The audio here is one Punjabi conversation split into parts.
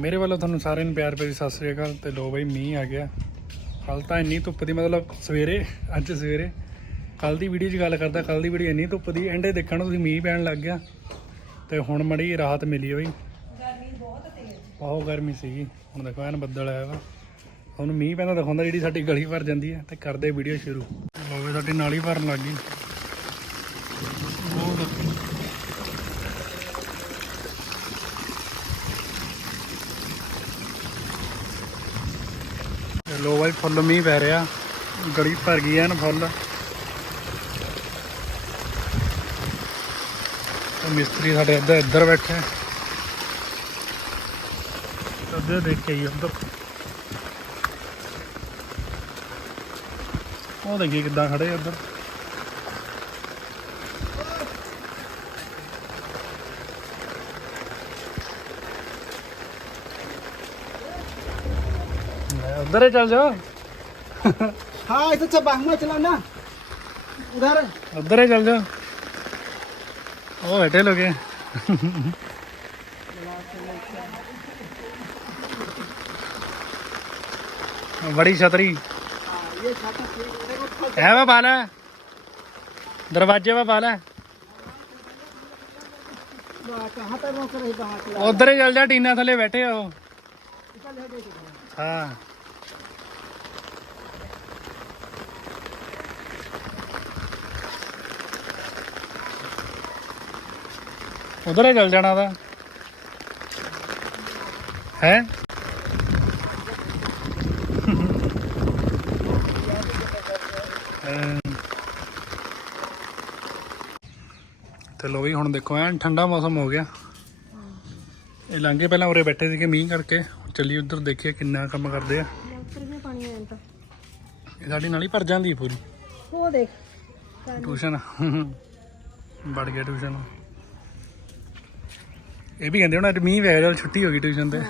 ਮੇਰੇ ਵੱਲੋਂ ਤੁਹਾਨੂੰ ਸਾਰਿਆਂ ਨੂੰ ਪਿਆਰ ਭਰੀ ਸਤਿ ਸ੍ਰੀ ਅਕਾਲ ਤੇ ਲੋ ਬਈ ਮੀਂਹ ਆ ਗਿਆ। ਕੱਲ ਤਾਂ ਇੰਨੀ ਧੁੱਪ ਦੀ ਮਤਲਬ ਸਵੇਰੇ, ਅੱਜ ਸਵੇਰੇ। ਕੱਲ ਦੀ ਵੀਡੀਓ 'ਚ ਗੱਲ ਕਰਦਾ ਕੱਲ ਦੀ ਵੀਡੀਓ ਇੰਨੀ ਧੁੱਪ ਦੀ, ਐਂਡੇ ਦੇਖਣ ਨੂੰ ਤੁਸੀਂ ਮੀਂਹ ਪੈਣ ਲੱਗ ਗਿਆ। ਤੇ ਹੁਣ ਮੜੀ ਰਾਹਤ ਮਿਲੀ ਹੋਈ ਬਹੁਤ ਗਰਮੀ ਸੀਗੀ। ਹੁਣ ਦੇਖੋ, ਐਨ ਬੱਦਲ ਆਇਆ ਵਾ। ਹੁਣ ਮੀਂਹ ਪੈਂਦਾ ਦਿਖਾਉਂਦਾ ਜਿਹੜੀ ਸਾਡੀ ਗਲੀ ਭਰ ਜਾਂਦੀ ਹੈ ਤੇ ਕਰਦੇ ਵੀਡੀਓ ਸ਼ੁਰੂ। ਲੋਵੇ ਸਾਡੀ ਨਾਲੀ ਭਰਨ ਲੱਗ ਗਈ। ਉਹ ਲੋ ਬਾਈ, ਫੁੱਲ ਮੀਂਹ ਪੈ ਰਿਹਾ। ਗਲੀ ਭਰ ਗਈ ਐਨ ਫੁੱਲ। ਮਿਸਤਰੀ ਸਾਡੇ ਇੱਧਰ ਇੱਧਰ ਬੈਠੇ। ਅੱਧੇ ਦੇਖ ਕੇ ਆਈ ਉੱਧਰ ਉਹ ਦੇਖੀ ਕਿੱਦਾਂ ਖੜੇ ਆ ਉੱਧਰ ਲੈ, ਉੱਧਰ ਹੀ ਚੱਲ ਜਾ हाँ इधर से बाहर चला ना उधर ਉੱਧਰ ਹੀ ਚੱਲ ਜਾ ਉਹ ਬੈਠੇ ਲੋਗੇ बड़ी छतरी ये छाता देखो है वा पाला दरवाजे वा पाला कहाँ पर रोक रही बाहर चला ਉਧਰ ਹੀ ਚੱਲ ਜਾ ਟੀਨਾ ਥੱਲੇ ਬੈਠੇ ਆ ਉਹ चल है देख ਹਾਂ ਉਧਰ ਹੀ ਚੱਲ ਜਾਣਾ ਦਾ ਹੈ ਲੋ ਵੀ ਹੁਣ ਦੇਖੋ ਐਨ ਠੰਡਾ ਮੌਸਮ ਹੋ ਗਿਆ। ਇਹ ਲੰਘੇ ਪਹਿਲਾਂ ਉਰੇ ਬੈਠੇ ਸੀਗੇ ਮੀਂਹ ਕਰਕੇ। ਚੱਲੀ ਉਧਰ ਦੇਖੀਏ ਕਿੰਨਾ ਕੰਮ ਕਰਦੇ ਆ। ਮੋਟਰ ਵੀ ਪਾਣੀ ਆਇਆ ਤਾਂ। ਇਹ ਸਾਡੀ ਨਾਲੀ ਭਰ ਜਾਂਦੀ ਹੈ ਪੂਰੀ। ਉਹ ਦੇਖ। ਟਿਊਸ਼ਨ। ਵੜ ਗਿਆ ਟਿਊਸ਼ਨ। ਇਹ ਵੀ ਕਹਿੰਦੇ ਹੁਣ ਅੱਜ ਮੀਂਹ ਪੈ ਰਿਹਾ ਛੁੱਟੀ ਹੋ ਗਈ ਟਿਊਸ਼ਨ ਤੇ।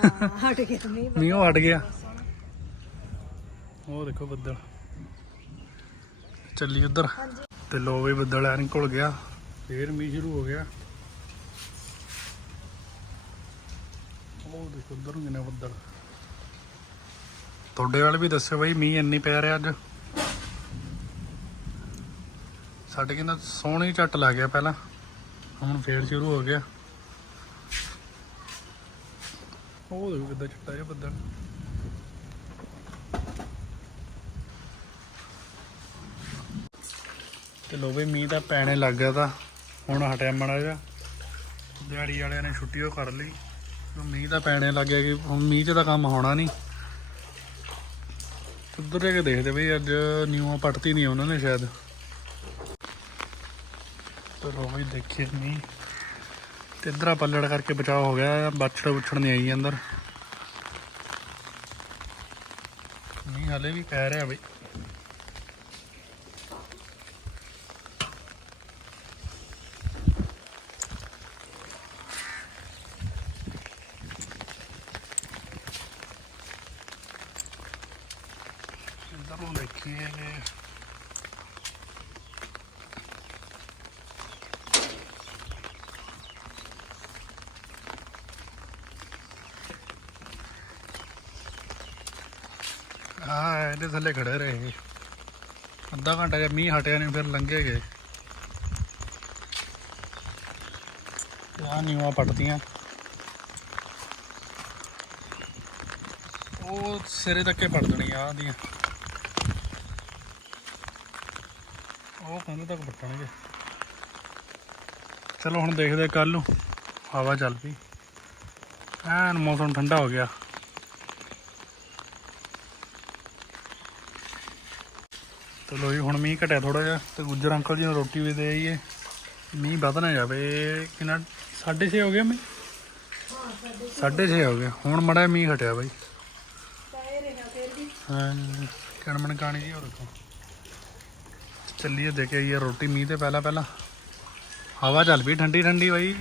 ਹਟ ਗਿਆ ਮੀਂਹ ਹਟ ਗਿਆ। ਉਹ ਦੇਖੋ ਬੱਦਲ। ਚੱਲੀ ਉਧਰ। ਤੇ ਲੋ ਵੀ ਬੱਦਲ ਐਨ ਘੁਲ ਗਿਆ। ਫੇਰ ਮੀਂਹ ਸ਼ੁਰੂ ਹੋ ਗਿਆ। ਉਹ ਦੇਖੋ ਉਧਰ ਨੂੰ ਕਿੰਨੇ ਬੱਦਲ। ਤੁਹਾਡੇ ਵਾਲੇ ਵੀ ਦੱਸਿਓ ਬਈ ਮੀਂਹ ਇੰਨੀ ਪੈ ਰਿਹਾ ਅੱਜ। ਸਾਡੇ ਕਿੰਨਾ ਸੋਹਣੀ ਝੱਟ ਲੱਗ ਗਿਆ ਪਹਿਲਾਂ ਹੁਣ ਫੇਰ ਸ਼ੁਰੂ ਹੋ ਗਿਆ। ਉਹ ਦੇਖੋ ਕਿੱਦਾਂ ਚਿੱਟਾ ਜਿਹਾ ਬੱਦਲ। ਤੇ ਲੋ ਵੀ ਮੀਂਹ ਤਾਂ ਪੈਣੇ ਲੱਗ ਗਿਆ ਤਾਂ। ਹੁਣ ਹਟਿਆ ਮੜਾ ਜਾ ਦਿਹਾੜੀ ਵਾਲਿਆਂ ਨੇ ਛੁੱਟੀ ਉਹ ਕਰ ਲਈ। ਮੀਂਹ ਤਾਂ ਪੈਣੇ ਲੱਗ ਗਿਆ ਕਿ ਹੁਣ ਮੀਂਹ 'ਚ ਤਾਂ ਕੰਮ ਹੋਣਾ ਨਹੀਂ ਉੱਧਰ ਜਾ ਕੇ ਦੇਖਦੇ ਬਈ ਅੱਜ ਨਿਊਆਂ ਪੱਟਤੀ ਨਹੀਂ ਉਹਨਾਂ ਨੇ ਸ਼ਾਇਦ। ਚਲੋ ਵੀ ਦੇਖੀਏ ਮੀਂਹ। ਤੇ ਇਧਰ ਆ ਪੱਲੜ ਕਰਕੇ ਬਚਾਅ ਹੋ ਗਿਆ, ਬਾਛੜ ਬੁੱਛੜ ਨਹੀਂ ਆਈ ਅੰਦਰ। ਮੀਂਹ ਹਲੇ ਵੀ ਕਹਿ ਰਿਹਾ ਬਈ ਇੱਧਰ ਨੂੰ ਦੇਖੀਏ ਹਾਂ ਇਹਦੇ ਥੱਲੇ ਖੜੇ ਰਹੇ ਅੱਧਾ ਘੰਟਾ ਜੇ ਮੀਂਹ ਹਟਿਆ ਨਹੀਂ ਫਿਰ ਲੰਘੇ ਗਏ। ਆ ਨੀਵਾਂ ਪਟਦੀਆਂ। ਉਹ ਸਿਰੇ ਤੱਕੇ ਪੜ ਦੇਣੀ ਆ ਦੀਆਂ। ਉਹ ਕੰਧ ਤੱਕ ਪਟਣਗੇ। ਚਲੋ ਹੁਣ ਦੇਖਦੇ ਕੱਲ ਨੂੰ ਹਵਾ ਚੱਲ ਪਈ। ਐਨ ਮੌਸਮ ਠੰਡਾ ਹੋ ਗਿਆ। ਚਲੋ ਜੀ, ਹੁਣ ਮੀਂਹ ਘਟਿਆ ਥੋੜਾ ਜਿਹਾ ਤੇ ਗੁੱਜਰ ਅੰਕਲ ਜੀ ਨੂੰ ਰੋਟੀ ਵੀ ਦੇ ਆਈਏ। ਮੀਂਹ ਵੱਧ ਨਾ ਜਾਵੇ ਕਿੰਨਾ 6:30 ਹੋ ਗਿਆ ਮੀਂਹ? 6:30 ਹੋ ਗਿਆ ਹੁਣ ਮੜਾ ਮੀਂਹ ਘਟਿਆ ਬਾਈ। ਹਾਂ, ਕਣਮਣ ਕਾਣੀ ਜੀ, ਹੋਰ ਦੇਖੋ ਚੱਲੀਏ ਦੇ ਕੇ ਆਈਏ ਰੋਟੀ ਮੀਂਹ ਤੇ ਪਹਿਲਾਂ ਪਹਿਲਾਂ। ਹਵਾ ਚੱਲ ਪਈ, ਠੰਡੀ ਠੰਡੀ ਬਾਈ।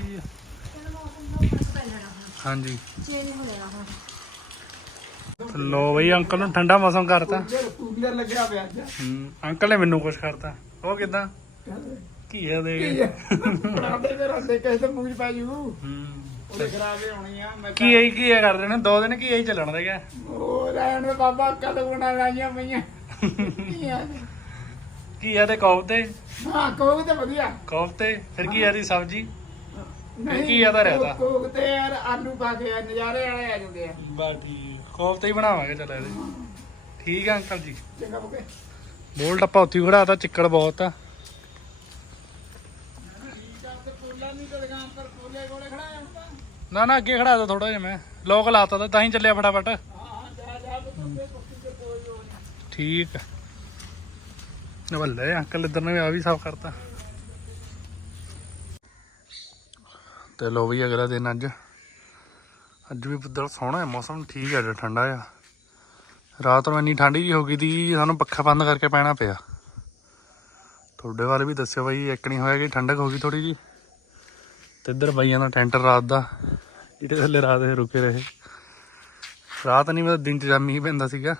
ਹਾਂਜੀ। ਚੇਂਜ ਹੋ ਹੁਣ। ਲੋ ਬਈ ਅੰਕਲ ਨੂੰ ਠੰਡਾ ਮੌਸਮ ਕਰਤਾ। ਲੱਗਿਆ ਪਿਆ ਅੱਜ। ਹੂੰ ਅੰਕਲ ਨੇ ਮੈਨੂੰ ਕੁਝ ਕਰਤਾ। ਉਹ ਕਿਦਾਂ? ਘੀਆ ਦੇ ਬਣਾਉਂਦੇ ਤੇ ਰਹਿੰਦੇ ਕਿਸੇ ਦੇ ਮੂੰਹ ਚ ਪੈ ਜੂ। ਹੂੰ। ਉਹਦੇ ਖਰਾਬੇ ਹੋਣੀ ਆ ਮੈਂ ਕੀ ਆਈ ਕੀ ਕਰ ਦੇਣਾ ਦੋ ਦਿਨ ਕੀ ਆਈ ਚੱਲਣ ਦੇ ਗਿਆ। ਉਹ ਰਹਿਣ ਬਾਬਾ ਕਦ ਗੁਣਾ ਲਾਈਆਂ ਪਈਆਂ। ਨੇ। ਘੀਆ ਦੇ ਕੋਫਤੇ ਹਾਂ ਕੋਕ ਤੇ ਵਧੀਆ। ਕੋਫਤੇ ਫਿਰ ਘੀਆ ਦੀ ਸਬਜ਼ੀ। ਨਹੀਂ ਘੀਆ ਦਾ ਰਾਇਤਾ। ਕੋਕ ਤੇ ਯਾਰ ਆਲੂ ਪਾ ਕੇ ਨਜ਼ਾਰੇ ਵਾਲੇ ਆ ਜਾਂਦੇ ਆ। ਬਾ ਠੀਕ। ਕੋਫਤੇ ਹੀ ਬਣਾਵਾਂਗੇ ਚੱਲ ਇਹਦੇ। ਠੀਕ ਆ ਅੰਕਲ ਜੀ। ਚੰਗਾ ਬੁਕੇ ਬੋਲਟ ਆਪਾਂ ਉੱਥੇ ਖੜਾਤਾ ਚਿੱਕੜ ਬਹੁਤ ਆ। ਨਾ ਨਾ ਅੱਗੇ ਖੜਾ ਤਾ ਥੋੜਾ ਜਿਹਾ ਮੈਂ। ਲੋਕ ਲਾਤਾ ਤਾ ਤਾਂ ਹੀ ਚੱਲਿਆ ਫਟਾਫਟ। ਠੀਕ ਬੱਲੇ ਅੰਕਲ ਇੱਧਰ ਨੇ ਆ ਵੀ ਸਾਫ਼ ਕਰਤਾ। ਤੇ ਲੋ ਵੀ ਅਗਲਾ ਦਿਨ ਅੱਜ। ਅੱਜ ਵੀ ਬੱਦਲ ਸੋਹਣਾ ਹੈ, ਮੌਸਮ ਠੀਕ ਹੈ ਅੱਜ, ਠੰਡਾ ਆ। ਰਾਤ ਨੂੰ ਇੰਨੀ ਠੰਡੀ ਜੀ ਹੋ ਗਈ ਦੀ ਸਾਨੂੰ ਪੱਖਾ ਬੰਦ ਕਰਕੇ ਪੈਣਾ ਪਿਆ। ਤੁਹਾਡੇ ਬਾਰੇ ਵੀ ਦੱਸਿਓ ਬਾਈ, ਇੱਕ ਨਹੀਂ ਹੋਇਆ ਕਿ ਠੰਡਕ ਹੋ ਗਈ ਥੋੜੀ ਜੀ ਤੇ ਇੱਧਰ ਬਾਈਆਂ ਦਾ ਟੈਂਟ ਰਾਤ ਦਾ, ਜਿਹੜੇ ਥੱਲੇ ਰਾਤ ਦੇ ਰੁਕੇ ਰਹੇ। ਰਾਤ ਨਹੀਂ, ਮਤਲਬ ਦਿਨ ਚ ਜਾਂ ਮੀਂਹ ਪੈਂਦਾ ਸੀਗਾ।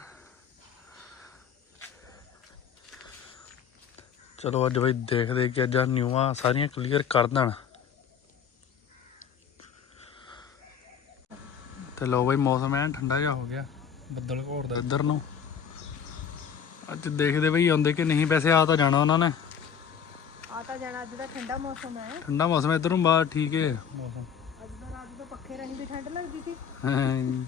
ਚਲੋ ਅੱਜ ਬਈ ਦੇਖਦੇ ਕਿ ਅੱਜ ਆਹ ਨਿਊਆਂ ਸਾਰੀਆਂ ਕਲੀਅਰ ਕਰ ਦੇਣ। ਤੇ ਲੋ ਬਈ ਮੌਸਮ ਐਨ ਠੰਡਾ ਜਿਹਾ ਹੋ ਗਿਆ। ਬੱਦਲ ਘੋਰਦਾ ਇੱਧਰ ਨੂੰ। ਅੱਜ ਦੇਖਦੇ ਬਈ ਆਉਂਦੇ ਕਿ ਨਹੀਂ। ਵੈਸੇ ਆ ਤਾਂ ਜਾਣਾ ਉਹਨਾਂ ਨੇ। ਆ ਤਾਂ ਜਾਣਾ। ਅੱਜ ਦਾ ਠੰਡਾ ਮੌਸਮ ਹੈ ਠੰਡਾ ਮੌਸਮ ਹੈ ਇੱਧਰ ਨੂੰ ਬਾਹਰ ਠੀਕ ਹੈ ਮੌਸਮ। ਅੱਜ ਦਾ ਰਾਤ ਨੂੰ ਪੱਖੇ ਰਹੀ ਵੀ ਠੰਡ ਲੱਗਦੀ ਸੀ। ਹਾਂ।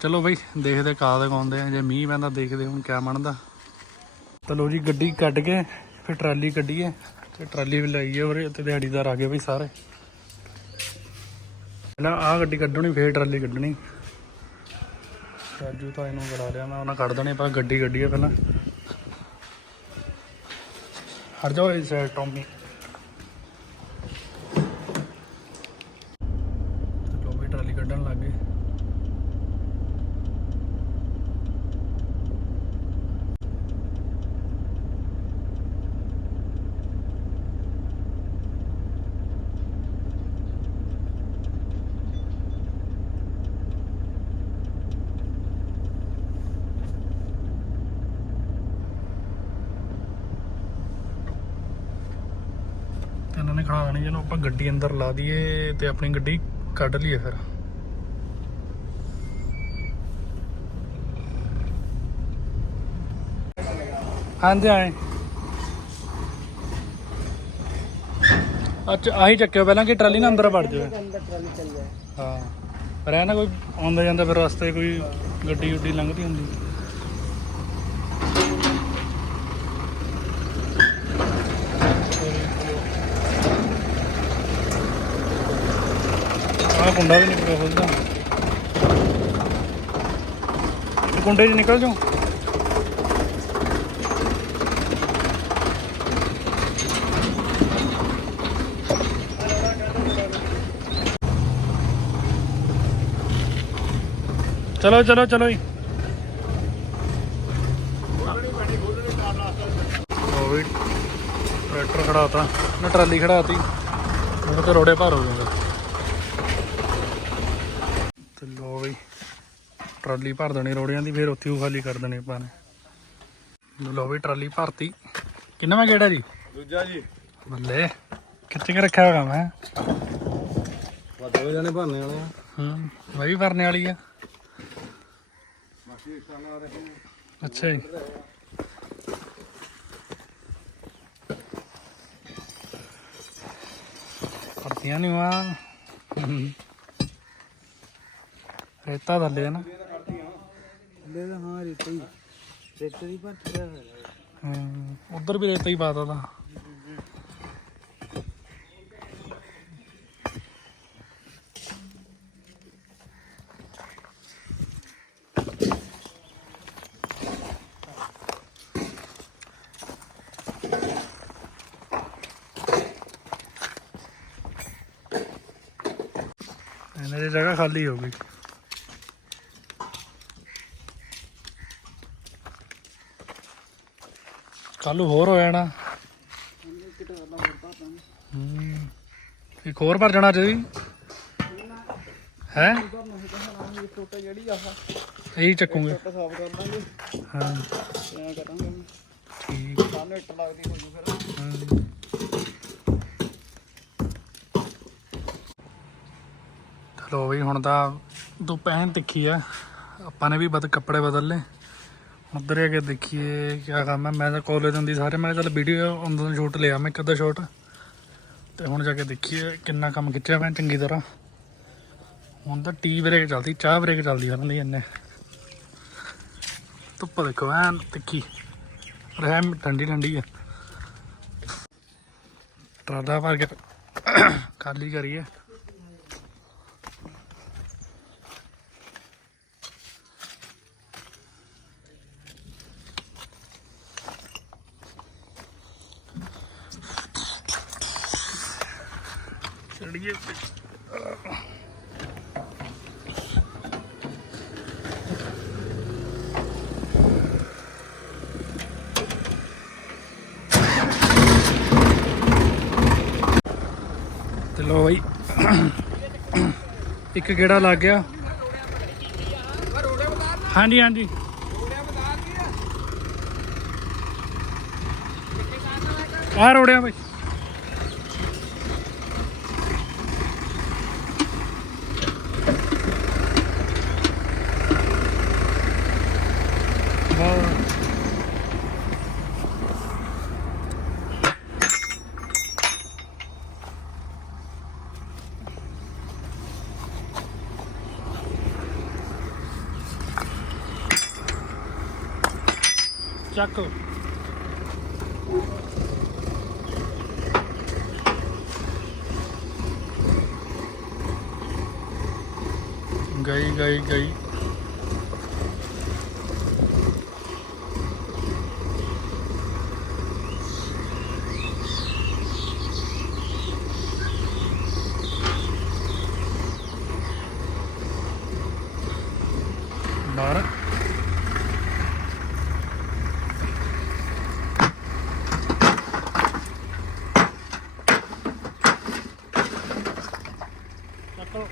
ਚਲੋ ਬਈ ਦੇਖਦੇ ਕਾਦ ਆਉਂਦੇ ਆ। ਜੇ ਮੀਂਹ ਪੈਂਦਾ ਦੇਖਦੇ ਹੁਣ ਕਿਆ ਬਣਦਾ। ਚਲੋ ਜੀ ਗੱਡੀ ਕੱਢ ਕੇ ਫਿਰ ਟਰਾਲੀ ਕੱਢੀਏ। ਤੇ ਟਰਾਲੀ ਵੀ ਲਾਈਏ ਉਰੇ ਤੇ ਦਿਹਾੜੀਦਾਰ ਆ ਗਏ ਬਈ ਸਾਰੇ। ਪਹਿਲਾਂ ਆਹ ਗੱਡੀ ਕੱਢਣੀ, ਫਿਰ ਟਰਾਲੀ ਕੱਢਣੀ। ਰਾਜੂ ਤਾਂ ਇਹਨੂੰ ਬੁਲਾ ਲਿਆ, ਮੈਂ ਉਹਨਾਂ ਕੱਢ ਦੇਣੀ ਪਰ ਗੱਡੀ ਕੱਢੀਏ ਪਹਿਲਾਂ। ਹਟ ਜਾਓ ਇਸ ਸਾਈਡ ਟੋਮੀ ਚਲੋ ਵੀ ਟਰਾਲੀ ਕੱਢਣ ਲੱਗ ਗਏ ਤੇ ਇਹਨਾਂ ਨੇ ਖੜਾ ਦੇਣੀ ਚਲੋ ਆਪਾਂ ਗੱਡੀ ਅੰਦਰ ਲਾ ਦਈਏ ਤੇ ਆਪਣੀ ਗੱਡੀ ਕੱਢ ਲਈਏ ਫਿਰ। ਹਾਂਜੀ, ਆਏ। ਅੱਛਾ, ਆਹੀ ਚੱਕਿਓ ਪਹਿਲਾਂ ਕਿ ਟਰਾਲੀ ਨਾ ਅੰਦਰ ਵੜ ਜਾਵੇ। ਅੰਦਰ ਟਰਾਲੀ ਚੱਲ ਜਾਏ ਹਾਂ। ਪਰ ਕੋਈ, ਆਉਂਦਾ ਜਾਂਦਾ ਫਿਰ ਰਸਤੇ ਕੋਈ ਗੱਡੀ ਉੱਡੀ ਲੰਘਦੀ ਹੁੰਦੀ। ਆਹ ਕੁੰਡਾ ਵੀ ਨਿਕਲਿਆ ਪਿਆ ਖੁੱਲਦਾ ਕੁੰਡੇ 'ਚ ਨਿਕਲ ਜਾਓ ਚਲੋ ਚਲੋ ਚਲੋ ਜੀ। ਟਰੈਕਟਰ ਖੜਾਤਾ। ਨਾ ਟਰਾਲੀ ਖੜਾਤੀ, ਹੁਣ ਤੇ ਰੋੜੇ ਭਰ ਹੋ ਜਾਂਦੇ ਤੇ ਲੋ ਬਈ ਟਰਾਲੀ ਭਰ ਦੇਣੀ ਰੋੜਿਆਂ ਦੀ ਫਿਰ ਉੱਥੇ ਉਹ ਖਾਲੀ ਕਰ ਦੇਣੀ ਆਪਾਂ ਨੇ। ਲੋ ਬਈ ਟਰਾਲੀ ਭਰਤੀ। ਕਿੰਨਾ ਮੈਂ ਕਿਹੜਾ ਜੀ? ਦੂਜਾ ਜੀ। ਬੱਲੇ ਕਿੱਥੇ ਕਿ ਰੱਖਿਆ ਹੋਗਾ ਮੈਂ? ਦੋ ਜਣੇ ਭਰਨੇ ਵਾਲੇ ਆ। ਹਾਂ ਮੈਂ ਵੀ ਭਰਨੇ ਵਾਲੀ ਆ। ਬਾਕੀ ਇਸ਼ਾਨਾ ਰਹੇ ਅੱਛਾ ਜੀ। ਕਰਤੀਆਂ ਨਹੀਂ ਵਾ। ਰੇਤਾ ਥੱਲੇ ਹੈ ਨਾ ਲੈ ਹਾਂ ਰੇਤੇ ਰੇਤੇ ਦੀ ਭਰਤੀ ਦਾ ਹਮ, ਉੱਧਰ ਵੀ ਰੇਤਾ ਹੀ ਪਾਤਾ ਤਾਂ। ਇਹਨਾਂ ਦੀ ਜਗ੍ਹਾ ਖਾਲੀ ਹੋ ਗਈ। ਕੱਲ ਹੋਰ ਹੋ ਜਾਣਾ। ਹੂੰ। ਇੱਕ ਹੋਰ ਭਰ ਜਾਣਾ ਜੀ ਹੈ? ਟੋਟਾ ਜਿਹੜੀ ਆਹ ਇਹੀ ਚੱਕੂਗੇ। ਟੋਟਾ ਸਾਫ਼ ਕਰ ਦਾਂਗੇ ਹਾਂ। ਐਂ ਕਰਾਂਗੇ ਠੀਕ। ਸਾਹਮਣੇ ਇੱਟ ਲੱਗਦੀ ਹੋ। ਜੂ ਫਿਰ ਚਲੋ ਵੀ ਹੁਣ ਤਾਂ ਤੂੰ ਪਹਿਨ ਤਿੱਖੀ ਆ। ਆਪਾਂ ਨੇ ਵੀ ਬਦ, ਕੱਪੜੇ ਬਦਲ ਲਏ। ਉਧਰ ਆ ਕੇ ਦੇਖੀਏ ਕੀ ਕੰਮ ਹੈ ਮੈਂ ਤਾਂ ਕਾਲਜ ਹੁੰਦੀ ਸਾਰੇ ਮੈਂ ਚੱਲ ਵੀਡੀਓ ਅੰਦਰ ਸ਼ੂਟ ਲਿਆ, ਮੈਂ ਇੱਕ ਅੱਧਾ ਸ਼ਾਟ ਤੇ ਹੁਣ ਜਾ ਕੇ ਦੇਖੀਏ ਕਿੰਨਾ ਕੰਮ ਖਿੱਚਿਆ ਮੈਂ ਚੰਗੀ ਤਰ੍ਹਾਂ। ਹੁਣ ਤਾਂ ਟੀ ਬ੍ਰੇਕ ਚੱਲਦੀ, ਚਾਹ ਬ੍ਰੇਕ ਚੱਲਦੀ ਉਹਨਾਂ ਦੀ ਇੰਨੇ। ਧੁੱਪ ਦੇਖੋ ਐਨ ਤਿੱਖੀ। ਰਹਿਮ ਠੰਡੀ ਠੰਡੀ ਆ। ਟਰਾਲਾ ਭਰ ਕੇ ਖਾਲੀ ਕਰੀਏ। ਚੜੀਏ ਤੇ ਲੋ ਬਈ। ਇੱਕ ਗੇੜਾ ਲੱਗ ਗਿਆ। ਹਾਂਜੀ ਹਾਂਜੀ। ਆ ਰੋੜਿਆ ਬਈ। ਚੱਕ ਗਈ ਗਈ ਗਈ ਬਾਹਰ ਚੱਕੋ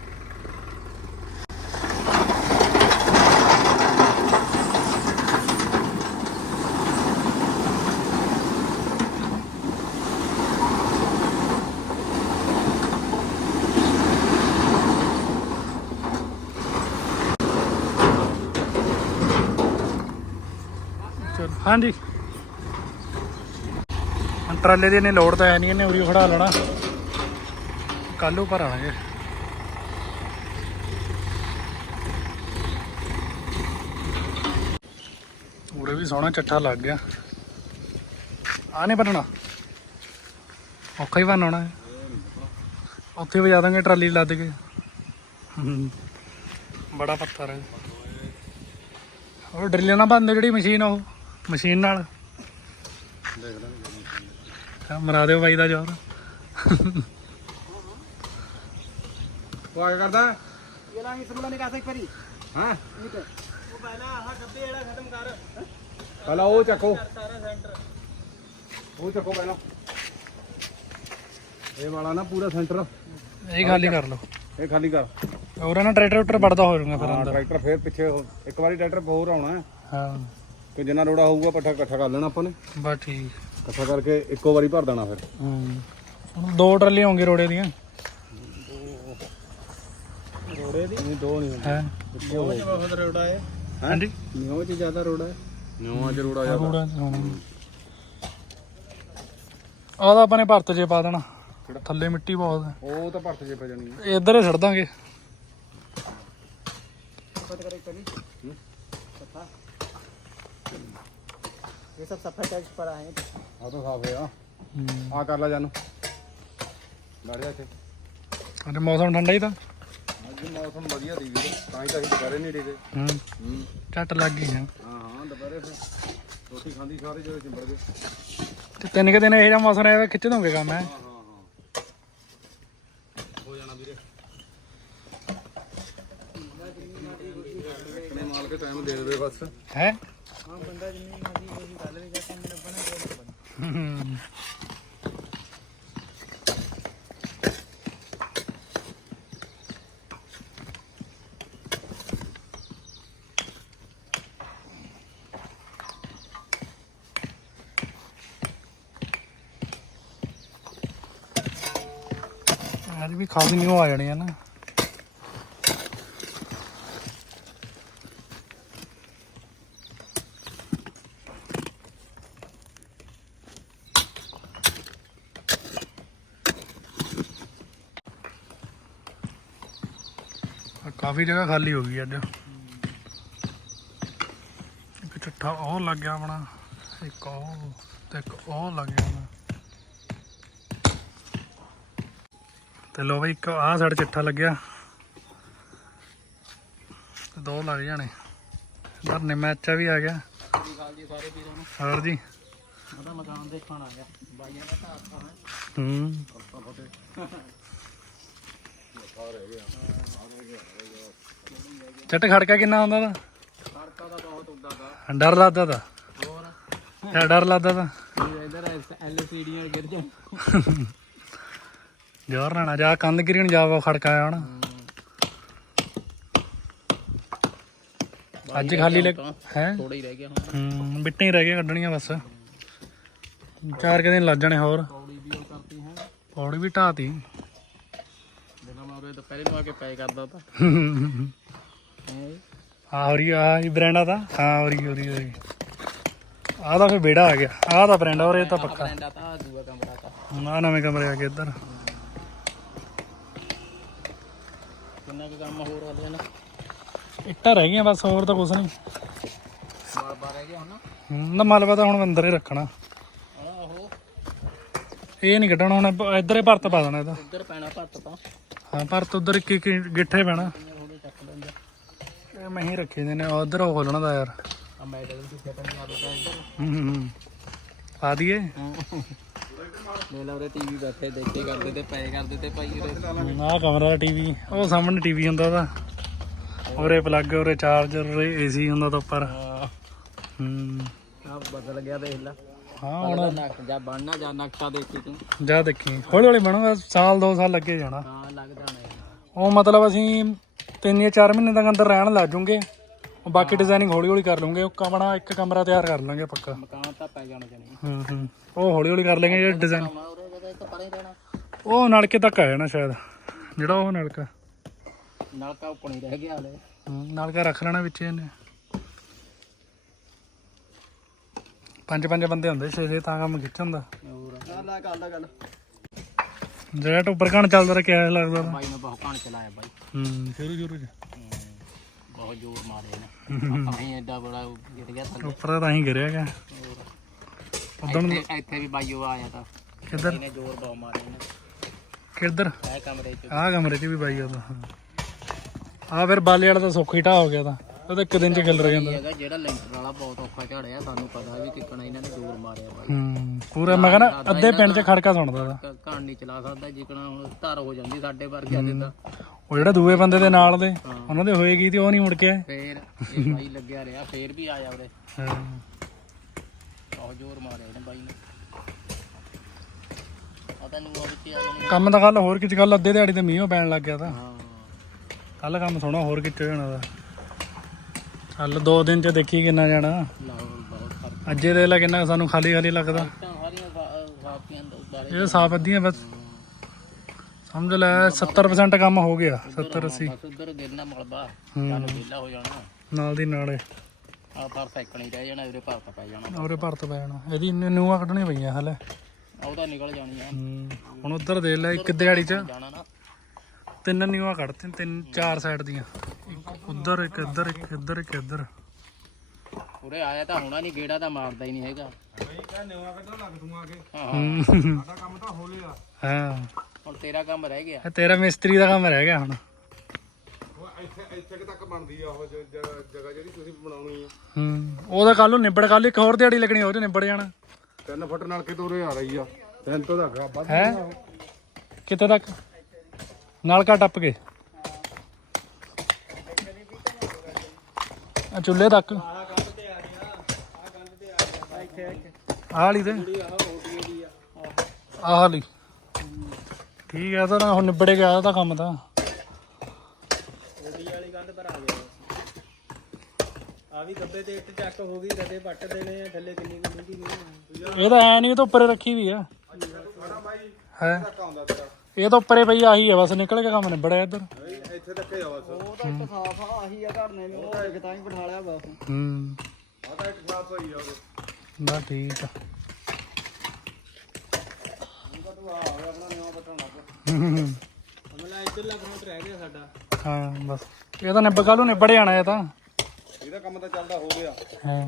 ਚਲ ਹਾਂਜੀ। ਹੁਣ ਟਰਾਲੇ ਦੀ ਇਹਨੇ ਲੋਡ ਤਾਂ ਹੈ ਨਹੀਂ ਇਹਨੇ ਉਰੀ ਖੜਾ ਲੈਣਾ। ਕੱਲੂ ਭਰਾਂਗੇ ਉਰੇ ਵੀ ਸੋਹਣਾ ਚੱਠਾ ਲੱਗ ਗਿਆ। ਆ ਨਹੀਂ ਬਣਨਾ ਔਖਾ ਹੀ ਬਣਾਉਣਾ ਹੈ ਉੱਥੇ ਵਜਾ ਦਾਂਗੇ ਟਰਾਲੀ ਲੱਦ ਕੇ। ਬੜਾ ਪੱਥਰ ਹੈ। ਉਹ ਡਰਿੱਲ ਨਾਲ ਬੰਦ ਜਿਹੜੀ ਮਸ਼ੀਨ ਉਹ। ਮਸ਼ੀਨ ਨਾਲ। ਹਾਂ, ਮਰਾ ਦਿਓ ਬਾਈ ਦਾ ਜੋਰ। ਆ ਕਰਦਾ। ਇਹ ਲਾਂਗੀ ਸਮਲਾ ਨਿਕਾਸ ਇੱਕ ਵਾਰੀ ਹਾਂ? ਉਹ ਪਹਿਲਾਂ ਆਹ ਡੱਬੇ ਜਿਹੜਾ ਖਤਮ ਕਰ ਪਹਿਲਾਂ ਉਹ ਚੱਕੋ। ਉਹ ਚੱਕੋ ਪਹਿਲਾਂ। ਇਹ ਵਾਲਾ ਨਾ ਪੂਰਾ ਸੈਂਟਰ। ਇਹ ਖਾਲੀ ਕਰ ਲਓ। ਇਹ ਖਾਲੀ ਕਰ। ਹੋਰ ਨਾ ਟਰੈਕਟਰ ਟਰੈਕਟਰ ਵੜਦਾ ਹੋ ਜਾਊਗਾ ਫਿਰ ਅੰਦਰ। ਟਰੈਕਟਰ ਫੇਰ ਪਿੱਛੇ ਇੱਕ ਵਾਰੀ ਟਰੈਕਟਰ ਹੋਰ ਆਉਣਾ ਹੈ। ਕਿ ਜਿੰਨਾ ਰੋੜਾ ਹੋਊਗਾ ਪੱਠਾ ਇਕੱਠਾ ਕਰ ਲੈਣਾ ਆਪਾਂ ਨੇ। ਬਸ ਠੀਕ। ਇਕੱਠਾ ਕਰਕੇ ਇੱਕੋ ਵਾਰੀ ਭਰ ਦੇਣਾ ਫਿਰ। ਹੂੰ। ਹੁਣ ਦੋ ਟਰਾਲੀਆਂ ਹੋਣਗੇ ਰੋੜੇ ਦੀਆਂ। ਰੋੜੇ ਦੀ? ਨਹੀਂ ਦੋ ਨਹੀਂ ਹੈ? ਇੱਕੋ ਬਹੁਤ ਰੋੜਾ ਹੈ। ਹਾਂਜੀ? ਨਿਉ ਚ ਜ਼ਿਆਦਾ ਰੋੜਾ ਹੈ। ਨਿਉਆਂ ਚ ਰੋੜਾ ਜ਼ਿਆਦਾ। ਰੋੜਾ ਆਦਾ ਆਪਾਂ ਨੇ ਭਰਤ ਜੇ ਪਾ ਦੇਣਾ। ਥੱਲੇ ਮਿੱਟੀ ਬਹੁਤ ਹੈ। ਉਹ ਤਾਂ ਭਰਤ ਜੇ ਪੈ ਜਾਣੀ ਹੈ। ਇੱਧਰ ਹੀ ਛੱਡ ਦਾਂਗੇ। ये सब सफेद टैक्स पर आए ਆ ਤਾਂ ਸਾਫ ਹੋਇਆ ਹੂੰ ਆ ਕਰ ਲੈ ਜਾਨੂੰ ਬੈਠ ਜਾ ਇੱਥੇ ਅਰੇ ਮੌਸਮ ਠੰਡਾ ਹੀ ਤਾਂ ਅੱਜ ਮੌਸਮ ਵਧੀਆ ਦੀ ਵੀਰੇ ਤਾਂ ਹੀ ਤਾਂ ਅਸੀਂ ਦੁਪਹਿਰੇ ਨਹੀਂ ਡਿਗੇ ਹੂੰ ਹੂੰ ਝੱਟ ਲੱਗ ਗਈ ਹਾਂ ਹਾਂ ਹਾਂ ਦੁਪਹਿਰੇ ਫਿਰ ਰੋਟੀ ਖਾਂਦੀ ਸਾਰੇ ਜਦੋਂ ਚਿੰਬੜ ਗਏ ਤੇ ਤਿੰਨ ਕਿ ਦਿਨ ਇਹ ਜਿਹਾ ਮੌਸਮ ਰਿਹਾ ਖਿੱਚ ਦੋਗੇ ਕੰਮ ਹੈ ਹਾਂ ਹਾਂ ਹਾਂ ਹੋ ਜਾਣਾ ਵੀਰੇ ਆਪਣੇ ਮਾਲ ਕੇ ਟਾਈਮ ਦੇ ਦੇਵੇ ਬਸ ਹੈ हाँ बंदा जितनी मर्जी ਅੱਜ ਵੀ ਖਾਸ ਨਿਊ ਆ ਜਾਣੇ ਹੈ ਨਾ ਕਾਫੀ ਜਗ੍ਹਾ ਖਾਲੀ ਹੋ ਗਈ ਅੱਜ। ਇੱਕ ਚੱਠਾ ਉਹ ਲੱਗ ਗਿਆ ਆਪਣਾ ਇੱਕ ਉਹ ਤੇ ਇੱਕ ਉਹ ਲੱਗ ਗਿਆ ਆਪਣਾ। ਤੇ ਲੋ ਬਈ ਇੱਕ ਆਹ ਸਾਡਾ ਚਿੱਠਾ ਲੱਗਿਆ। ਤੇ ਦੋ ਲੱਗ ਜਾਣੇ। ਧਰਨੇ ਮੈਚਾ ਵੀ ਆ ਗਿਆ। ਹੋਰ ਜੀ? ਉਹਦਾ ਮਕਾਨ ਦੇਖਣ ਆ ਗਿਆ। ਬਾਈਆਂ ਦਾ ਘਰ ਤਾਂ ਹੈ। ਹੂੰ। ਚੱਟ ਖੜਕਾ ਕਿੰਨਾ ਹੁੰਦਾ ਦਾ ਸੜਕਾਂ ਦਾ ਬਹੁਤ ਉੱਡਾ ਦਾ ਡਰ ਲੱਗਦਾ ਤਾ। ਹੋਰ? ਡਰ ਲੱਗਦਾ ਇਹ ਇਧਰ ਐਲਸੀਡੀਆਂ ਗਿਰ ਜਾ ਜ਼ੋਰ ਨਾਲ ਨਾ ਜਾ ਕੰਧ ਗਿਰੀਣ ਜਾਵਾ ਖੜਕਾਇਆ ਹੁਣ। ਅੱਜ ਖਾਲੀ ਲੱਗ ਹੈ? ਥੋੜਾ ਹੀ ਰਹਿ ਗਿਆ ਹੁਣ। ਬਿੱਟੇ ਹੀ ਰਹਿ ਗਏ ਕੱਢਣੀਆਂ ਬਸ। ਚਾਰ ਕੁ ਦਿਨ ਲੱਗ ਜਾਣੇ ਹੋਰ। ਪੌੜੀ ਵੀ ਉਹ ਕਰਤੀ ਹੈ। ਪੌੜੀ ਵੀ ਢਾਤੀ। ਦੁਪਹਿਰੇ ਨੂੰ ਆ ਕੇ ਪੈ ਕਰਦਾ ਤਾਂ। ਹੈ ਆ ਹੋ ਆ ਇਹ ਬ੍ਰਾਂਡਾ ਦਾ ਹਾਂ ਹੋ ਰਹੀ ਹੋ ਰਹੀ ਹੋ ਰਹੀ ਆਹ ਤਾਂ ਫੇ ਬੇੜਾ ਆ ਗਿਆ। ਆਹ ਤਾਂ ਬ੍ਰਾਂਡਾ ਔਰ ਇਹ ਤਾਂ ਪੱਕਾ। ਫਰੈਂਡ ਆ ਤਾਂ ਦੂਆ ਕਮਰਾ ਤਾਂ। ਆਹ ਨਵੇਂ ਕਮਰੇ ਆ ਗਏ ਇੱਧਰ। ਕਿੰਨਾ ਕੁ ਕੰਮ ਹੋਰ ਵਾਲੇ ਨੇ ਇੱਟਾਂ ਰਹਿ ਗਈਆਂ ਬਸ ਹੋਰ ਤਾਂ ਕੁਛ ਨਹੀਂ। ਬਾਰ ਰਹਿ ਗਿਆ ਹੁਣ? ਹੂੰ, ਨਾ ਮਲਬਾ ਤਾਂ ਹੁਣ ਅੰਦਰ ਹੀ ਰੱਖਣਾ। ਆਹੋ। ਇਹ ਨਹੀਂ ਕੱਢਣਾ ਹੁਣ ਇੱਧਰ ਹੀ ਭਰਤ ਪਾ ਦੇਣਾ ਇਹਦਾ। ਉੱਧਰ ਪੈਣਾ ਭੱਟ ਤਾਂ। ਹਾਂ ਭਰਤ ਉਧਰ ਇੱਕ ਇੱਕ ਗਿੱਠੇ ਪੈਣਾ। ਇਹ ਮੈਂ ਹੀ ਰੱਖੇ ਦੇ ਨੇ ਉਧਰ ਉਹ ਖੋਲਣਾ ਦਾ ਯਾਰ। ਆ ਮੈਡਲ ਕਿੱਥੇ ਪੰਜਾਬ ਦਾ ਇੱਧਰ ਹੂੰ ਹੂੰ, ਪਾ ਦਈਏ? ਲੈ ਲਾ ਉਰੇ ਟੀਵੀ ਬੈਠੇ ਦੇਖੇ ਕਰਦੇ ਤੇ ਪਏ ਕਰਦੇ ਤੇ ਭਾਈ ਉਰੇ। ਆਹ ਕਮਰਾ ਦਾ ਟੀਵੀ ਉਹ ਸਾਹਮਣੇ ਟੀਵੀ ਹੁੰਦਾ ਉਹਦਾ। ਉਰੇ ਪਲੱਗ ਉਰੇ ਚਾਰਜਰ ਉਰੇ ਏਸੀ ਹੁੰਦਾ ਤਾਂ ਉੱਪਰ। ਆ ਹੂੰ। ਬਦਲ ਗਿਆ ਦੇਖ ਲਾ। ਹਾਂ ਹੁਣ ਨਕਸ਼ਾ ਜਾਂ ਬਣਨਾ ਜਾਂ ਨਕਸ਼ਾ ਦੇਖੀ ਤੂੰ। ਜਾ ਦੇਖੀ। ਹੌਲੀ ਹੌਲੀ ਬਣੂਗਾ ਸਾਲ ਦੋ ਸਾਲ ਲੱਗੇ ਜਾਣਾ। ਹਾਂ ਲੱਗਦਾ ਨਹੀਂ। ਉਹ ਮਤਲਬ ਅਸੀਂ ਤਿੰਨ ਜਾਂ ਚਾਰ ਮਹੀਨੇ ਤੱਕ ਅੰਦਰ ਰਹਿਣ ਲੱਗ ਜੂਗੇ। ਉਹ ਬਾਕੀ ਡਿਜ਼ਾਈਨਿੰਗ ਹੌਲੀ ਹੌਲੀ ਕਰ ਲਵਾਂਗੇ ਉਹ ਕਮਰਾ ਇੱਕ ਕਮਰਾ ਤਿਆਰ ਕਰ ਲਾਂਗੇ ਪੱਕਾ। ਮਕਾਨ ਤਾਂ ਪੈ ਜਾਣਾ ਚਾਹੀਦਾ ਹੂੰ ਹੂੰ। ਉਹ ਹੌਲੀ ਹੌਲੀ ਕਰ ਲਾਂਗੇ ਜਿਹੜਾ ਡਿਜ਼ਾਈਨ ਆਉਣਾ ਉਰੇ ਜਦੋਂ ਇੱਕ ਪਰੇ ਰਹਿਣਾ। ਉਹ ਨਲਕੇ ਤੱਕ ਆ ਜਾਣਾ ਸ਼ਾਇਦ। ਜਿਹੜਾ ਉਹ ਨਲਕਾ। ਨਲਕਾ ਉੱਪਣੀ ਰਹਿ ਗਿਆ ਹਲੇ। ਹੂੰ, ਨਲਕਾ ਰੱਖ ਲੈਣਾ ਵਿੱਚ ਇਹਨੇ। ਪੰਜ ਪੰਜ ਬੰਦੇ ਹੁੰਦੇ ਛੇ ਛੇ ਤਾਂ ਕੰਮ ਖਿੱਚ ਹੁੰਦਾ? ਗੱਲ ਜਿਹੜਾ ਟੋਪਰ ਘਣ ਚੱਲਦਾ ਰਿਹਾ ਲੱਗਦਾ ਤਾ? ਬਾਈ ਨੇ ਬਹੁਤ ਕਾਣ ਚਲਾਇਆ ਬਾਈ। ਹੂੰ ਸ਼ੁਰੂ ਸ਼ੁਰੂ ਚ। ਹੂੰ, ਬਹੁਤ ਜ਼ੋਰ ਮਾਰੇ ਨੇ ਅਸੀਂ ਐਡਾ ਬੜਾ ਗਿਰ ਗਿਆ ਥੱਲੇ। ਉੱਪਰ ਤਾਂ ਤਾਂ ਹੀ ਗਿਰਿਆ ਗਿਆ। ਉਦੋਂ ਇੱਥੇ ਇੱਥੇ ਵੀ ਬਾਈ ਉਹ ਆਇਆ ਤਾਂ। ਕਿੱਧਰ? ਇਹਨੇ ਜ਼ੋਰ ਬਹੁਤ ਮਾਰੇ ਨੇ ਕਿੱਧਰ? ਇਹ ਕਮਰੇ 'ਚ। ਆਹ ਕਮਰੇ 'ਚ ਵੀ ਬਾਈ ਉਹਦਾ ਆ ਫਿਰ ਬਾਲੇ ਵਾਲਾ ਤਾਂ ਸੌਖਾ ਹੀ ਢਾਹ ਹੋ ਗਿਆ ਤਾਂ। ਉਹ ਤਾਂ ਇੱਕ ਦਿਨ 'ਚ ਖਿਲ ਰਿਹਾ ਹੈਗਾ ਜਿਹੜਾ ਲੈਂਟਰ ਵਾਲਾ ਬਹੁਤ ਔਖਾ ਝਾੜਿਆ ਸਾਨੂੰ ਪਤਾ ਵੀ ਕਿੱਕਣਾ ਇਹਨਾਂ ਨੇ ਜ਼ੋਰ ਮਾਰਿਆ ਬਾਈ। ਹੂੰ ਪੂਰਾ ਮੈਂ ਕਹਿੰਦਾ ਅੱਧੇ ਪਿੰਡ 'ਚ ਖੜਕਾ ਸੁਣਦਾ ਤਾ ਕ- ਨਹੀਂ ਚਲਾ ਸਕਦਾ ਜਿਕਣਾ ਹੁਣ ਧਰ ਹੋ ਜਾਂਦੀ ਸਾਡੇ ਵਰਗਿਆਂ ਦੇ ਤਾਂ। ਉਹ ਜਿਹੜਾ ਦੂਏ ਬੰਦੇ ਦੇ ਨਾਲ ਦੇ। ਉਹਨਾਂ ਦੇ ਹੋਏਗੀ ਤੇ ਉਹ ਨਹੀਂ ਮੁੜ ਕੇ ਆਏ ਫੇਰ ਇਹ ਬਾਈ ਲੱਗਿਆ ਰਿਹਾ ਫੇਰ ਵੀ ਆਇਆ ਉਰੇ। ਹਾਂ। ਬਹੁਤ ਜ਼ੋਰ ਮਾਰਿਆ ਇਹਨੇ ਬਾਈ ਨੇ। ਪਤਾ ਨਹੀਂ ਉਹ ਵਿੱਚ ਆ ਜਾਣੀ। ਕੰਮ ਤਾਂ ਕੱਲ ਹੋਰ ਕਿਚ ਗੱਲ ਅੱਧੇ ਦਿਹਾੜੀ ਤੇ ਮੀਂਹ ਪੈਣ ਲੱਗ ਗਿਆ ਤਾਂ। ਹਾਂ। ਕੱਲ ਕੰਮ ਸੋਹਣਾ ਹੋਰ ਕਿਚ ਹੋ ਜਾਣਾ ਦਾ ਕੱਲ ਦੋ ਦਿਨ 'ਚ ਦੇਖੀ ਕਿੰਨਾ ਜਾਣਾ। ਅੱਜੇ ਦੇ ਲੈ ਕਿੰਨਾ ਸਾਨੂੰ ਖਾਲੀ ਖਾਲੀ ਲੱਗਦਾ। ਇਹ ਸਾਫ਼ ਅੱਧੀਆਂ ਬਸ। ਸਮਝ ਲੈ 70% ਕੰਮ ਹੋ ਗਿਆ 70 80 ਬਸ ਉਧਰ ਗਿਰਨਾ ਮਲਬਾ। ਚੱਲ ਵਿਹਲਾ ਹੋ ਜਾਣਾ। ਨਾਲ ਦੀ ਨਾਲੇ। ਆ ਪਰ ਸੈਕਣੀ ਰਹਿ ਜਾਣਾ ਉਰੇ ਭਰਤ ਪੈ ਜਾਣਾ। ਔਰੇ ਭਰਤ ਪੈ ਜਾਣਾ। ਇਹਦੀ ਇੰਨੇ ਨਿਊਆਂ ਕੱਢਣੀਆਂ ਪਈਆਂ ਹਲੇ। ਆ ਉਹਦਾ ਨਿਕਲ ਜਾਣੀ ਆ। ਹੁਣ ਉਧਰ ਦੇ ਲੈ ਇੱਕ ਦਿਹਾੜੀ 'ਚ ਤਿੰਨ ਨਿਊਆਂ ਕੱਢਤੀਆਂ ਤਿੰਨ ਚਾਰ ਸਾਈਡ ਦੀਆਂ। ਉਧਰ ਇੱਕ ਇੱਧਰ ਇੱਕ ਇੱਧਰ ਇੱਕ ਇੱਧਰ। ਉਰੇ ਆਇਆ ਤਾਂ ਹੋਣਾ ਨਹੀਂ ਗੇੜਾ ਤਾਂ ਮਾਰਦਾ ਹੀ ਨਹੀਂ ਹੈਗਾ। ਹਾਂ। ਹੂੰ। ਕੰਮ ਤਾਂ ਹੋ ਲਿਆ। ਹਾਂ। ਹੁਣ ਤੇਰਾ ਕੰਮ ਰਹਿ ਗਿਆ। ਇਹ ਤੇਰਾ ਮਿਸਤਰੀ ਦਾ ਕੰਮ ਰਹਿ ਗਿਆ ਹੁਣ। ਉਹ ਇੱਥੇ ਇੱਥੇ ਕੁ ਤੱਕ ਬਣਦੀ ਆ ਉਹ ਜਗ੍ਹਾ ਜਿਹੜੀ ਤੁਸੀਂ ਬਣਾਉਣੀ ਆ। ਹੂੰ। ਉਹਦਾ ਕੱਲ ਨੂੰ ਨਿਬੜ ਕੱਲ ਇੱਕ ਹੋਰ ਦਿਹਾੜੀ ਲੱਗਣੀ ਉਹ 'ਚ ਨਿਬੜ ਜਾਣਾ। 3 ਫੁੱਟ ਨਾਲ ਕੇ ਤੋਰੇ ਆ ਰਹੀ ਆ। ਤਿੰਨ ਤੋਂ ਦਾ ਵੱਧ ਹੈ? ਕਿੱਥੇ ਤੱਕ? ਨਲਕਾ ਟੱਪ ਕੇ। ਆ ਚੁੱਲ੍ਹੇ ਤੱਕ। ਆਹ ਵਾਲੀ ਤੇ। ਆਹ ਵਾਲੀ। ਠੀਕ ਹੈ ਤਾਂ ਹੁਣ ਨਿਬੜੇ ਗਿਆ ਉਹਦਾ ਕੰਮ ਤਾਂ। ਵਾਲੀ ਪਰ ਆ ਗਿਆ ਆ ਵੀ ਗੱਬੇ ਤੇ ਇੱਟ ਚੱਕ ਹੋ ਗਈ ਗੱਦੇ ਪੱਟ ਦੇਣੇ ਆ ਥੱਲੇ ਕਿੰਨੀ ਕਿੰਨੀ ਦੀ ਨਹੀਂ ਇਹ ਤਾਂ ਐ ਨਹੀਂ ਇਹ ਤਾਂ ਉੱਪਰ ਰੱਖੀ ਵੀ ਆ। ਹੈ? ਆਉਂਦਾ ਤੇਰਾ। ਇਹ ਤਾਂ ਉੱਪਰੇ ਪਈ ਆਹੀ ਆ ਬਸ ਨਿਕਲ ਕੇ ਕੰਮ ਨਿਬੜਿਆ ਇੱਧਰ। ਇੱਥੇ ਤੱਕ ਹੀ। ਆ ਬਸ ਉਹ ਤਾਂ ਇੱਕ ਸਾਫ਼ ਆ ਆਹੀ ਆ ਘਰ ਨੇ ਵੀ ਉਹ ਇੱਕ ਤਾਂ ਹੀ ਬਿਠਾ ਲਿਆ ਬਸ ਹੂੰ ਆ ਤਾਂ ਇੱਕ ਸਾਫ਼ ਹੋਈ ਆ ਉਹ ਨਾ ਠੀਕ ਆ। ਤੂੰ ਆ ਗਿਆ ਆਪਣਾ ਨਵਾਂ ਬਟਨ ਲੱਗ ਹੂੰ। ਅਮਲਾ ਇੱਧਰ ਲੱਗਣਾ ਰਹਿ ਗਿਆ ਸਾਡਾ ਹਾਂ ਬਸ। ਇਹ ਤਾਂ ਨਿਬ ਕੱਲ ਨਿਬੜ ਜਾਣਾ ਇਹ ਤਾਂ। ਇਹਦਾ ਕੰਮ ਤਾਂ ਚੱਲਦਾ ਹੋ। ਗਿਆ ਹਾਂ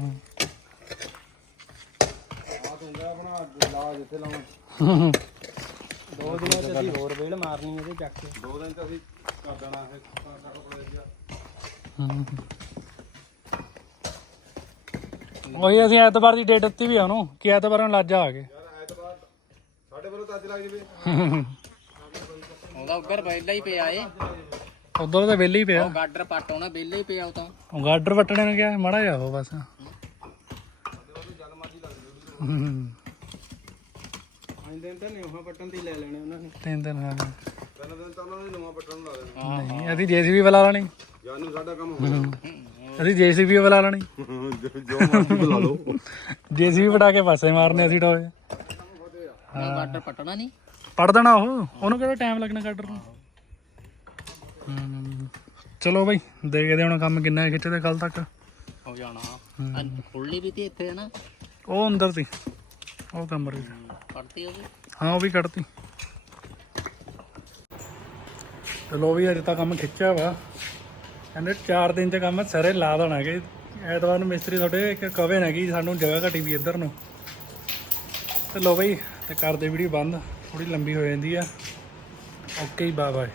ਆ ਤੁੰਗਾ ਆਪਣਾ ਲਾ ਜਿੱਥੇ ਲਾਉਣਾ। ਹੂੰ। ਦੋ ਦਿਨਾਂ ਚ ਅਸੀਂ ਹੋਰ ਵੇਲ ਮਾਰਨੀ ਇਹਦੇ ਚੱਕ ਕੇ। ਦੋ ਦਿਨ ਚ ਅਸੀਂ ਕਰ ਦੇਣਾ ਇਹ ਸਾਡਾ ਕੋਲੇ ਹੂੰ। ਉਹੀ ਅਸੀਂ ਐਤਵਾਰ ਦੀ ਡੇਟ ਦਿੱਤੀ ਵੀ ਆ ਉਹਨੂੰ ਕਿ ਐਤਵਾਰ ਨੂੰ ਲਾਜਾ ਆ ਗਏ। ਯਾਰ ਐਤਵਾਰ ਸਾਡੇ ਵੱਲੋਂ ਤਾਂ ਅੱਜ ਲੱਗ ਜਵੇ। ਉਹਦਾ ਉੱਧਰ ਪਹਿਲਾਂ ਹੀ ਪਿਆ ਏ। ਉਧਰ ਤਾਂ ਵਿਹਲੇ ਹੀ ਪਿਆ। ਗਾਡਰ ਪੱਟ ਹੋਣਾ ਪਹਿਲਾਂ ਹੀ ਪਿਆ ਉਹ ਤਾਂ। ਉਹ ਗਾਡਰ ਵੱਟਣੇ ਨੂੰ ਗਿਆ ਮਾੜਾ ਜਿਹਾ ਉਹ ਬਸ। ਹੂੰ। ਪੰਜ ਦਿਨ ਤਾਂ ਨਿਉਹਾ ਪੱਟਣ ਦੀ ਲੈ ਲੈਣੇ ਉਹਨਾਂ ਨੇ। ਤਿੰਨ ਦਿਨ ਹਾਂ। ਤਿੰਨ ਦਿਨ ਤਾਂ ਉਹਨਾਂ ਨੇ ਨਵਾਂ ਪੱਟਣ ਲਾ ਦੇਣਾ। ਨਹੀਂ ਅਸੀਂ ਜੀਸੀਬੀ ਬੁਲਾ ਲੈਣੀ। ਜਾਨੂੰ ਸਾਡਾ ਕੰਮ ਹੋ ਗਿਆ ਅਸੀਂ ਜੀਸੀਬੀ ਬੁਲਾ ਲੈਣੀ। ਜੋ ਮਰਜ਼ੀ ਬੁਲਾ ਲਓ। ਜੀਸੀਬੀ ਵਟਾ ਕੇ ਪਾਸੇ ਮਾਰਨੇ ਅਸੀਂ ਟੋਏ ਉਹ ਗਾਡਰ ਪੱਟਣਾ ਨਹੀਂ। ਪੜ ਦੇਣਾ ਉਹ। ਉਹਨੂੰ ਕਿਹੜਾ ਟਾਈਮ ਲੱਗਣਾ ਗਾਡਰ ਨੂੰ? ਹੂੰ। ਚਲੋ ਬਈ ਦੇਖਦੇ ਹੁਣ ਕੰਮ ਕਿੰਨਾ ਹੈ ਖਿੱਚਦੇ ਕੱਲ ਤੱਕ। ਹੋ ਜਾਣਾ। ਅੱਜ ਖੁੱਲੀ ਵੀ ਤੇ ਇੱਥੇ ਹੈ ਨਾ। ਉਹ ਅੰਦਰ ਸੀ। ਉਹ ਕਮਰੇ 'ਚ ਪੜਤੀ ਉਹ ਵੀ। ਹਾਂ, ਉਹ ਵੀ ਕੱਢਤੀ। ਚਲੋ ਵੀ ਅਜੇ ਤਾਂ ਕੰਮ ਖਿੱਚਿਆ ਵਾ। ਕਹਿੰਦੇ 4 ਦਿਨ ਚ ਕੰਮ ਸਾਰੇ ਲਾ ਦੇਣਾ ਕਿ ਐਤਵਾਰ ਨੂੰ ਮਿਸਤਰੀ ਤੁਹਾਡੇ ਇੱਕ ਕਵੇ ਨਾ ਕਿ ਸਾਨੂੰ ਜਗ੍ਹਾ ਘਟੀ ਵੀ ਇੱਧਰ ਨੂੰ। ਤੇ ਲੋ ਬਈ, ਤੇ ਕਰਦੇ ਵੀਡੀਓ ਬੰਦ। ਥੋੜੀ ਲੰਬੀ ਹੋ ਜਾਂਦੀ ਆ। Okay bye bye